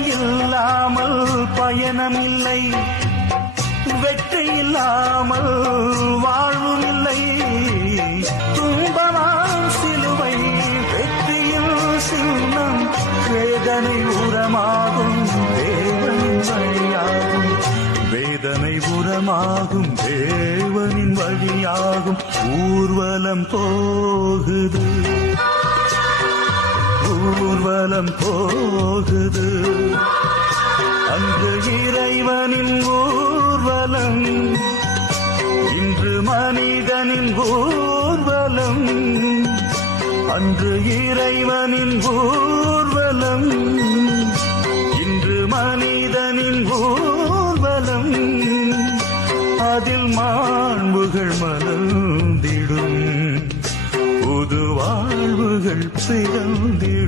இல்லாமல் பயணம் இல்லை, வெற்றி இல்லாமல் வாழ்வும் இல்லை. துன்பமாம் சிலுவை வெற்றியில் சின்னம், வேதனை உரமாகும் தேவனின் வழியாகும், வேதனை உரமாகும் தேவனின் வழியாகும். ஊர்வலம் போகுது, ஊர்வலம் போகுது, அன்று இறைவனின் ஊர்வலம், இன்று மனிதனின் ஊர்வலம். அன்று இறைவனின் ஊர்வலம், இன்று மனிதனின் ஊர்வலம். அதில் மாண்புகள் மலர்ந்திடும், புது வாழ்வுகள் பிறந்திடும்.